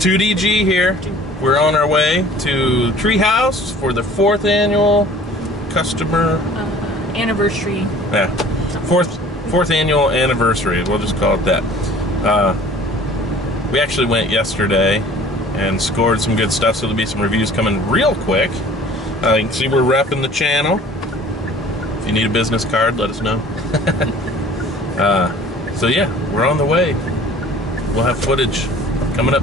2DG here. We're on our way to Treehouse for the 4th annual customer anniversary. Yeah, fourth annual anniversary. We'll just call it that. We actually went yesterday and scored some good stuff, so there'll be some reviews coming real quick. You can see we're repping the channel. If you need a business card, let us know. So yeah, we're on the way. We'll have footage coming up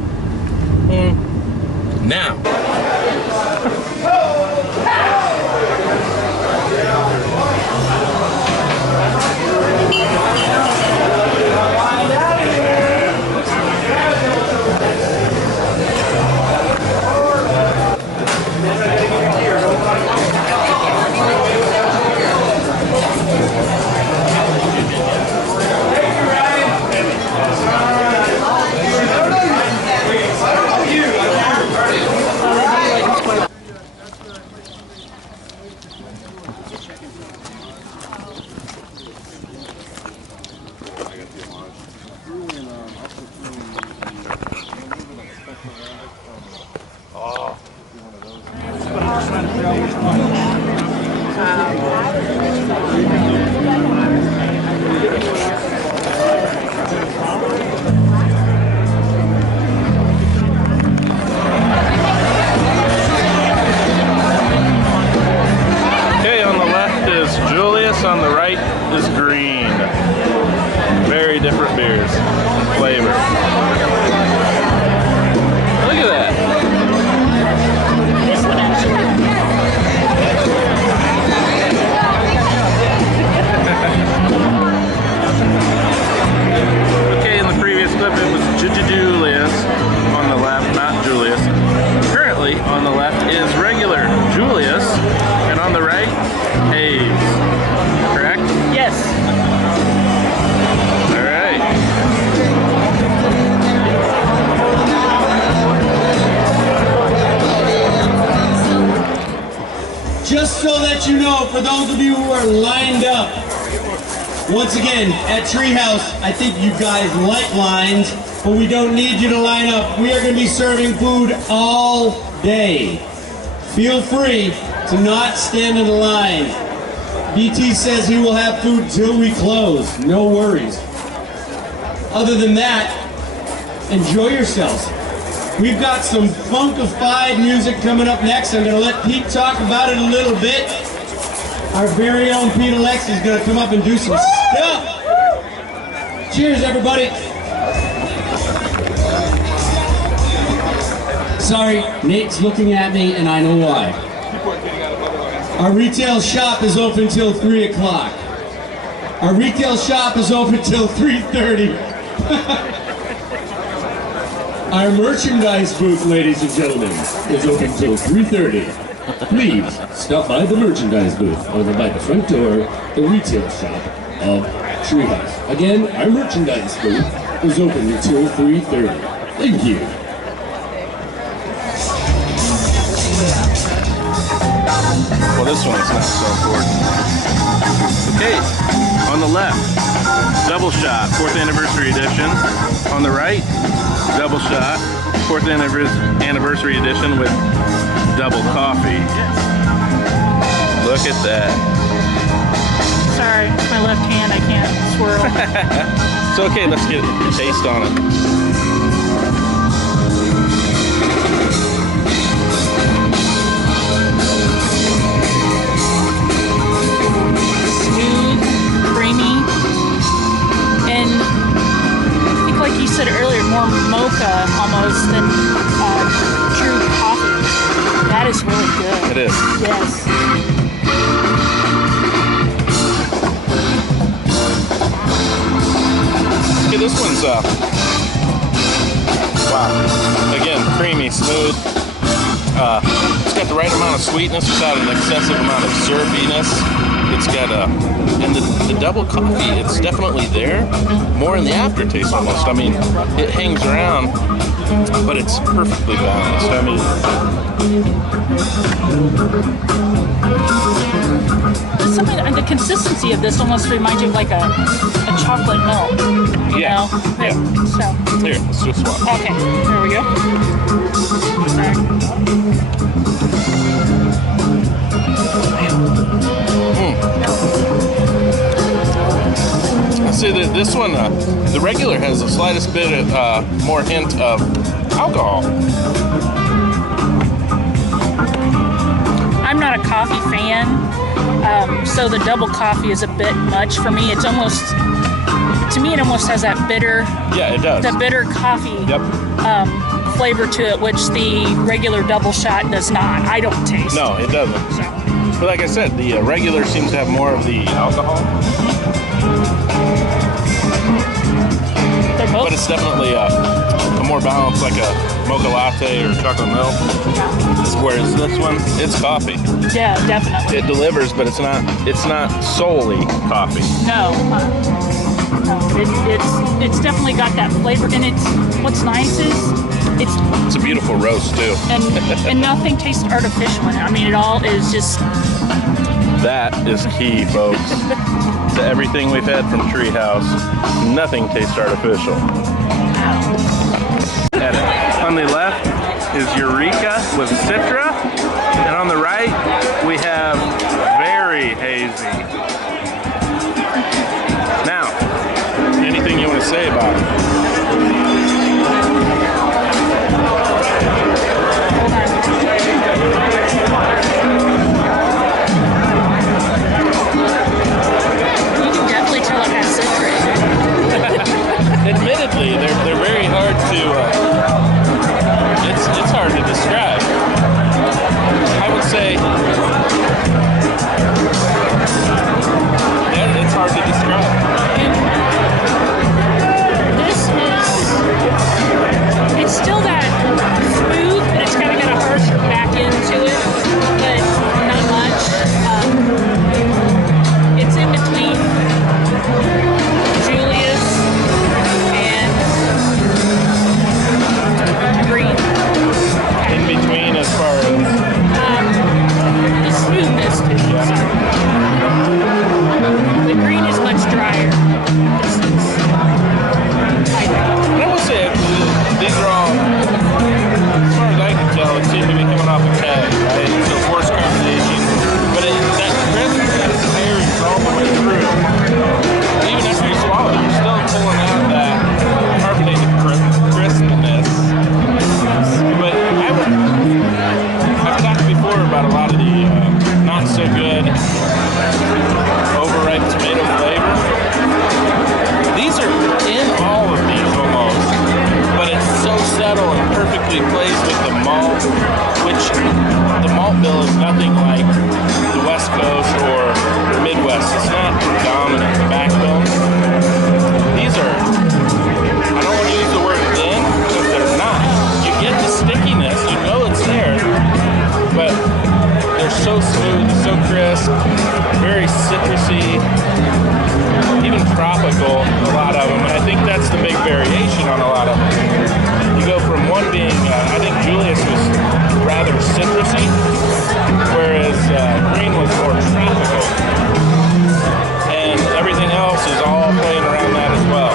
now. On the right is green. Very different beers. Flavor. Look at that. This one actually. Okay, in the previous clip it was Julius on the left, not Julius. Currently on the left is regular Julius, and on the right, Haze. Yes. All right. Just so that you know, for those of you who are lined up, once again, at Treehouse, I think you guys like lines, but we don't need you to line up. We are going to be serving food all day. Feel free to not stand in the line. BT says he will have food till we close. No worries. Other than that, enjoy yourselves. We've got some funkified music coming up next. I'm going to let Pete talk about it a little bit. Our very own Pete Alex is going to come up and do some stuff. Cheers, everybody. Sorry, Nate's looking at me, and I know why. Our retail shop is open till 3 o'clock. Our retail shop is open till 3:30. Our merchandise booth, ladies and gentlemen, is open till 3:30. Please stop by the merchandise booth over by the front door, the retail shop of Treehouse. Again, our merchandise booth is open until 3:30. Thank you. Well, this one is not so important. Okay, on the left, Double Shot, 4th Anniversary Edition. On the right, Double Shot, 4th Anniversary Edition with double coffee. Look at that. Sorry, my left hand, I can't swirl. It's okay, let's get a taste on it. Like you said earlier, more mocha almost than true coffee. That is really good. It is. Yes. Okay, this one's wow. Again, creamy, smooth. It's got the right amount of sweetness without an excessive amount of syrupiness. It's got and the double coffee, it's definitely there, more in the aftertaste almost. I mean, it hangs around, but it's perfectly balanced. I mean, something. The consistency of this almost reminds you of like a chocolate milk. You know? Yeah. So. Here, let's just swap. Okay. There we go. Sorry. See, this one, the regular has the slightest bit of more hint of alcohol. I'm not a coffee fan, so the double coffee is a bit much for me. It's almost, to me, it almost has that bitter. Yeah, it does. The bitter coffee flavor to it, which the regular double shot does not. I don't taste. No, it doesn't. So. But like I said, the regular seems to have more of the alcohol. They're both. But it's definitely a more balanced, like a mocha latte or chocolate milk. Whereas this one, it's coffee. Yeah, definitely. It delivers, but it's not solely coffee. No. No. It's definitely got that flavor, and what's nice is it's a beautiful roast too. And nothing tastes artificial in it. I mean, it all is just. That is key, folks. To everything we've had from Treehouse, nothing tastes artificial. On the left is Eureka with Citra, and on the right we have Very Hazy. Now, anything you want to say about it? Admittedly, they're very hard to. It's hard to describe. I would say. Yeah, it's hard to describe. It's still that smooth, but it's kind of got a harsher back end to it, but not much. It's in between Julius and Green. In between as far as the smoothness to it. Yeah. The Green is much drier. I would say these are all, as far as I can tell, it seems to be coming off a keg, right? So forced carbonation, but that crispness carries all the way through. Even after you swallow it, you're still pulling out that carbonated crispness. But I've talked before about a lot of the not so good overripe tomato flavor. These are in all of these almost, but it's so subtle and perfectly placed with the malt, which the malt bill is nothing like the West Coast or Midwest. It's not dominant, the backbone. These are, I don't want to use the word thin, because they're not. You get the stickiness, you know it's there, but they're so smooth, so crisp, very citrusy, even tropical, a lot of them, and I think that's the big variation on a lot of them. You go from one being, I think Julius was rather citrusy, whereas Green was more tropical, and everything else is all playing around that as well.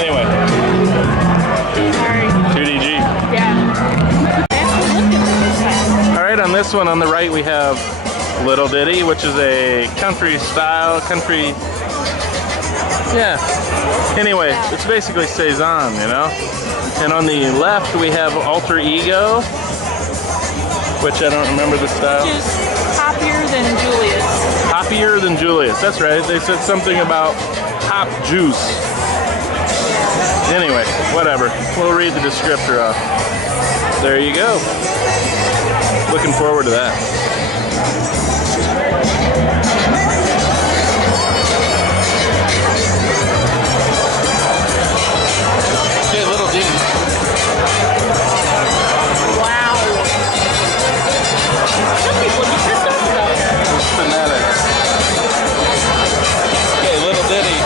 Anyway, 2DG. Yeah. Alright, on this one on the right we have Little Ditty, which is a country style, yeah. Anyway, it's basically Saison, you know? And on the left we have Alter Ego, which I don't remember the style. Which is hoppier than Julius. Hoppier than Julius, that's right. They said something about hop juice. Anyway, whatever. We'll read the descriptor off. There you go. Looking forward to that. Okay, Little Ditty. Wow. Some people would be pissed off about that. It's fanatics. Okay, Little Ditty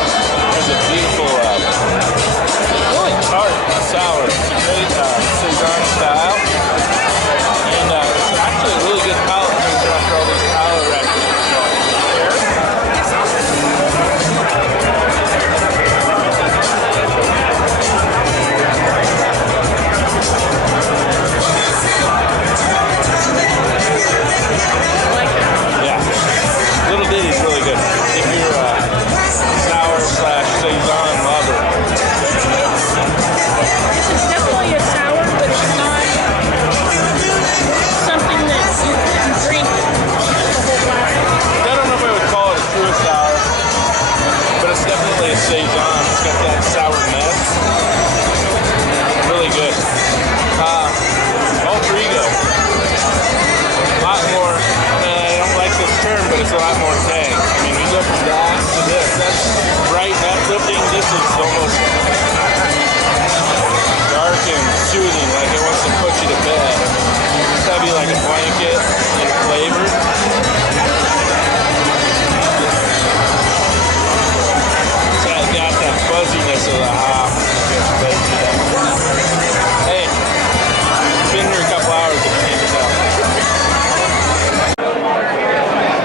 has a beautiful, really tart sour. It's a great Saison style. And it's actually a really good palate cleanser after all these This is almost dark and soothing, like it wants to put you to bed. It's heavy like a blanket in flavor. It's got that fuzziness of the hop. Hey, it's been here a couple hours if you can't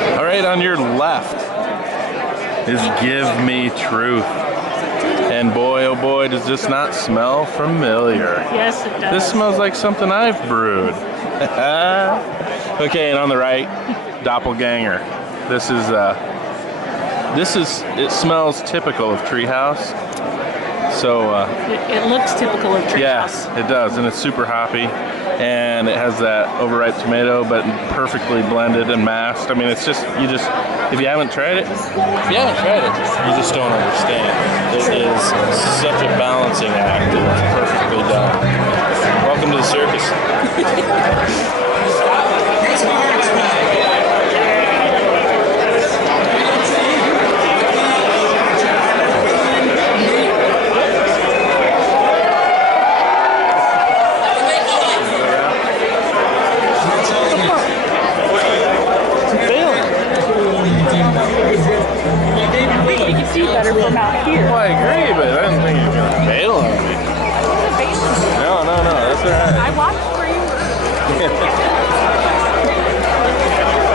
tell. All right, on your left is Give Me Truth. And boy, oh boy, does this not smell familiar. Yes, it does. This smells like something I've brewed. Okay, and on the right, Doppelganger. It smells typical of Treehouse. So it looks typical of Treehouse. yes, it does, and it's super hoppy, and it has that overripe tomato, but perfectly blended and masked. I mean, it's just if you haven't tried it, you just don't understand. It is such a balancing act, and it's perfectly done. Welcome to the circus. Better from out here. Well, I agree, but I didn't think you were going to bail on me. No, that's all right. I watched for you.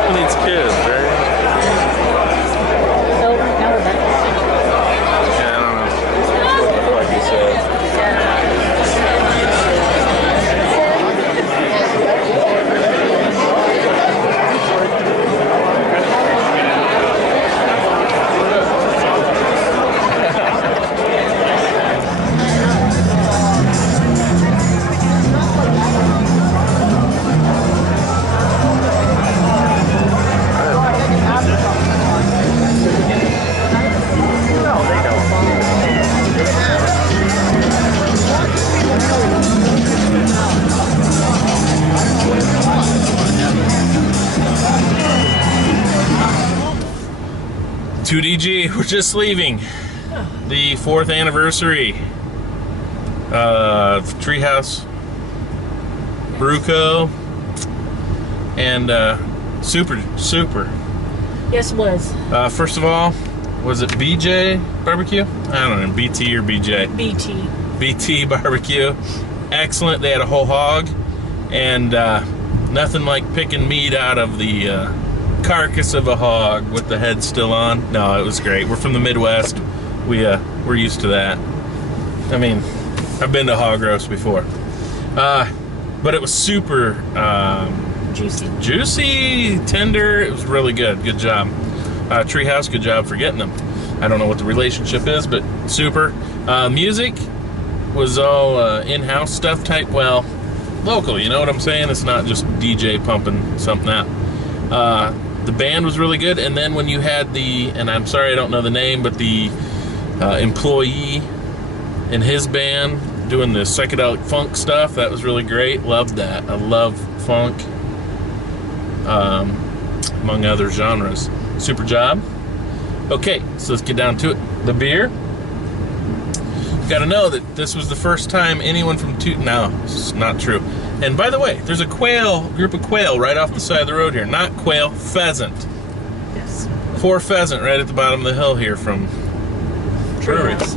Who needs kids, right? So now we're back. Yeah, I don't know. Like you said. DG, we're just leaving the 4th anniversary of Treehouse Brewco, and super. Yes, it was. First of all, was it BJ Barbecue? I don't know, BT or BJ? BT Barbecue. Excellent. They had a whole hog, and nothing like picking meat out of the carcass of a hog with the head still on. No, it was great. We're from the Midwest. We're used to that. I mean, I've been to hog roast before. But it was super juicy, tender. It was really good. Good job. Treehouse, good job for getting them. I don't know what the relationship is, but super. Music was all in-house stuff type. Well, local, you know what I'm saying? It's not just DJ pumping something out. The band was really good, and then when you had and I'm sorry I don't know the name, but the employee in his band doing the psychedelic funk stuff, that was really great. Loved that. I love funk, among other genres. Super job. Okay, so let's get down to it. The beer. Got to know that this was the first time anyone from No, it's not true. And by the way, there's a group of quail right off the side of the road here. Not quail, pheasant. Yes. 4 pheasant right at the bottom of the hill here from breweries.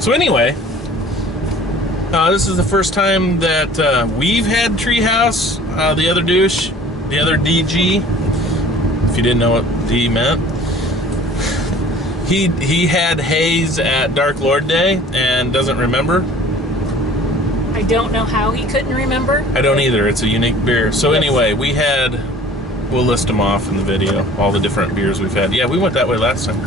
So anyway, this is the first time that we've had Treehouse. The other douche, the other DG, if you didn't know what D meant, he had Haze at Dark Lord Day and doesn't remember. I don't know how he couldn't remember. I don't either. It's a unique beer. So anyway, we'll list them off in the video, all the different beers we've had. Yeah, we went that way last time.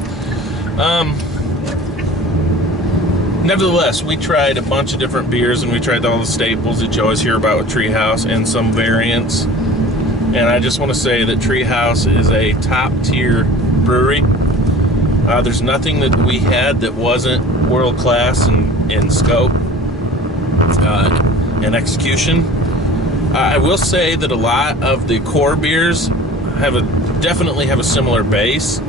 Nevertheless, we tried a bunch of different beers, and we tried all the staples that you always hear about with Treehouse and some variants. And I just want to say that Treehouse is a top-tier brewery. There's nothing that we had that wasn't world-class in scope and execution. I will say that a lot of the core beers definitely have a similar base.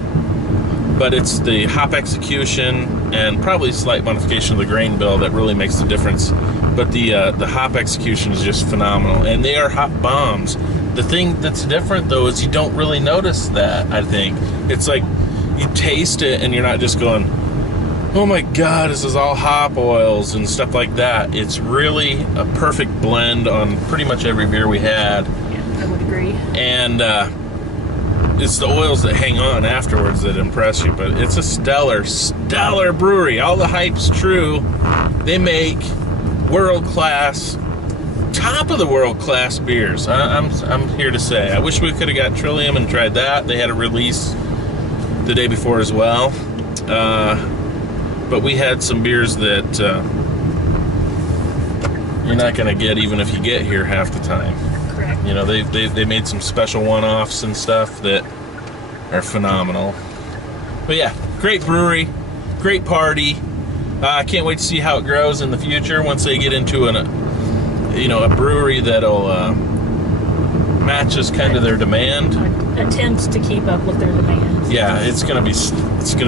but it's the hop execution and probably slight modification of the grain bill that really makes the difference. But the hop execution is just phenomenal, and they are hop bombs. The thing that's different though is you don't really notice that. I think it's like you taste it and you're not just going, oh my god, this is all hop oils and stuff like that. It's really a perfect blend on pretty much every beer we had. Yeah, I would agree. And it's the oils that hang on afterwards that impress you. But it's a stellar brewery. All the hype's true. They make world-class, top of the world-class beers. I'm here to say. I wish we could have got Trillium and tried that. They had a release the day before as well. But we had some beers that you're not going to get even if you get here half the time. Correct. You know, they made some special one-offs and stuff that are phenomenal. But yeah, great brewery, great party. I can't wait to see how it grows in the future once they get into a brewery that'll matches kind of their demand. Attempts to keep up with their demand. Yeah, it's gonna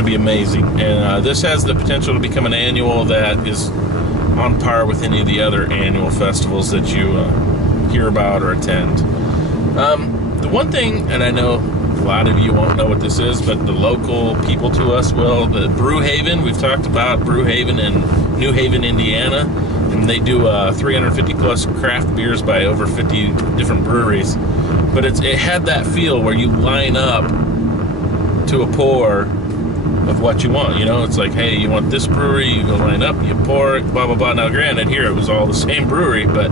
be amazing, and this has the potential to become an annual that is on par with any of the other annual festivals that you hear about or attend. The one thing, and I know a lot of you won't know what this is, but the local people to us will. The Brew Haven, we've talked about Brew Haven in New Haven, Indiana, and they do 350 plus craft beers by over 50 different breweries. But it had that feel where you line up to a pour of what you want. You know, it's like, hey, you want this brewery, you go line up, you pour it, blah, blah, blah. Now, granted, here it was all the same brewery, but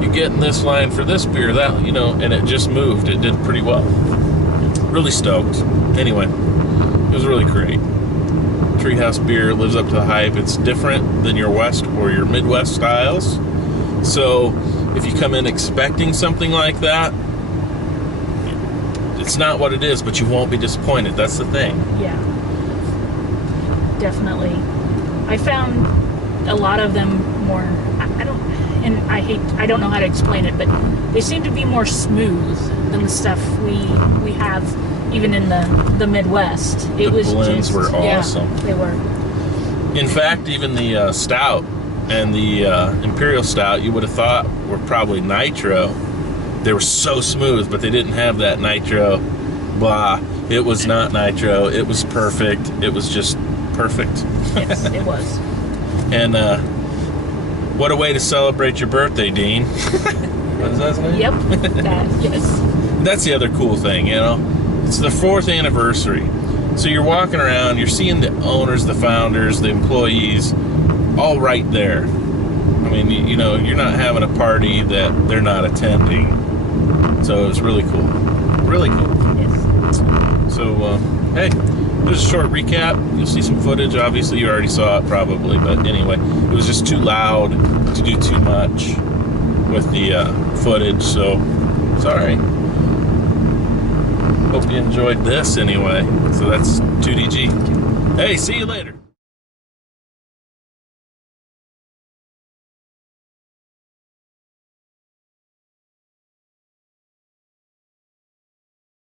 you get in this line for this beer, that, you know, and it just moved. It did pretty well. Really stoked. Anyway, it was really great. Treehouse beer lives up to the hype. It's different than your West or your Midwest styles. So if you come in expecting something like that, it's not what it is, but you won't be disappointed. That's the thing. Yeah, definitely. I found a lot of them more, I don't know how to explain it, but they seem to be more smooth than the stuff we have even in the Midwest. The blends were awesome. Yeah, they were. In fact, even the stout and the Imperial Stout, you would have thought were probably nitro. They were so smooth, but they didn't have that nitro blah. It was not nitro. It was perfect. It was just perfect. Yes, it was. And what a way to celebrate your birthday, Dean. What is that name? Yep. Yes. That's the other cool thing, you know? It's the 4th anniversary. So you're walking around, you're seeing the owners, the founders, the employees, all right there. I mean, you know, you're not having a party that they're not attending. So it was really cool. Really cool. Yes. So, hey, there's a short recap. You'll see some footage. Obviously, you already saw it probably. But anyway, it was just too loud to do too much with the footage. So, sorry. Hope you enjoyed this anyway. So that's 2DG. Hey, see you later.